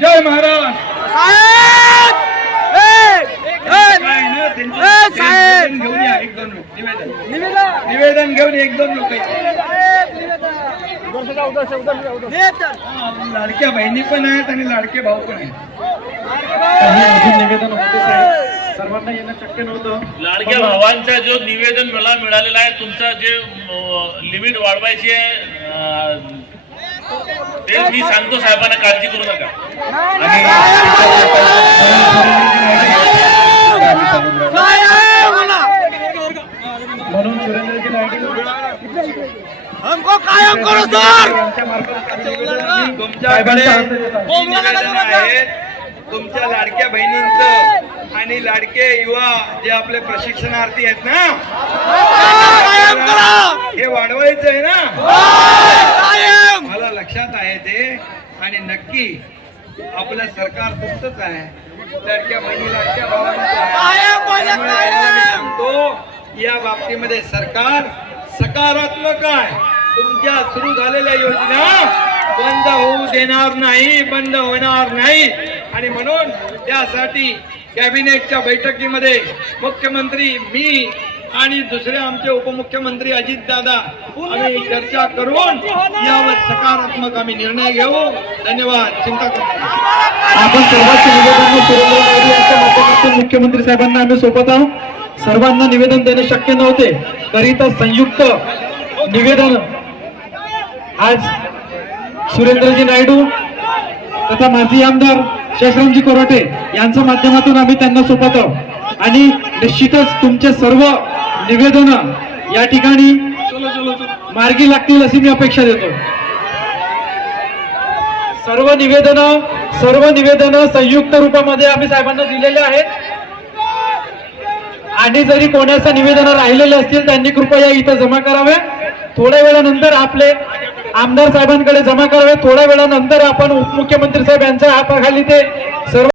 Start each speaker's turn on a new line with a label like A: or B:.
A: जय महाराज. घेऊन या एक दोन लोक निवेदन.
B: निवेदन.
A: निवेदन घेऊन एक दोन लोक. लाडक्या बहिणी पण आहेत आणि लाडके भाऊ पण आहेत.
C: निवेदन होते साहेब. सर्वांना येणं शक्य नव्हतं.
D: लाडक्या भावांचा जो निवेदन मला मिळालेला आहे तुमचं जे लिमिट वाढवायची आहे ते मी सांगतो साहेबांना काळजी करू नका.
C: म्हणून सुरेंद्रजी
B: हमको कायम करो सर
A: तुमच्याकडे तुमच्या लाडक्या बहिणींचं आणि लाडके युवा जे आपले प्रशिक्षणार्थी आहेत ना
B: कायम करा
A: हे वाढवायचं आहे ना लक्षात आहे ते. आणि नक्की आपलं सरकार तुमचंच आहे. लाडक्या बहिणी लाडक्या भावांचं या बाबतीमध्ये सरकार सकारात्मक आहे. तुमच्या सुरू झालेल्या योजना बंद होऊ देणार नाही बंद होणार नाही. आणि म्हणून त्यासाठी कॅबिनेटच्या बैठकीमध्ये मुख्यमंत्री मी आणि दुसरे आमचे उपमुख्यमंत्री अजितदादा आम्ही चर्चा करून यावर सकारात्मक आम्ही निर्णय घेऊ. धन्यवाद. चिंता.
C: आपण सर्वांचे मुख्यमंत्री साहेबांना आम्ही सोबत आहोत. सर्वांना निवेदन देणे शक्य नव्हते करिता संयुक्त निवेदन आज सुरेंद्रजी नायडू तथा माजी आमदार शेषरामजी कोराटे यांच्या माध्यमातून आम्ही त्यांना सोबत आहोत. आणि निश्चितच तुमचे सर्व निवेदन या ठिकाणी मार्गी लागतील अशी मी अपेक्षा देतो. सर्व निवेदन सर्व निवेदन संयुक्त रूपामध्ये आम्ही साहेबांना दिलेले आहेत. आणि जरी कोणाचं निवेदन राहिलेले असतील त्यांनी कृपया इथं जमा करावे. थोड्या वेळानंतर आपले आमदार साहेबांकडे जमा करावे. थोड्या वेळानंतर आपण उपमुख्यमंत्री साहेब यांच्या हाताखाली ते सर्व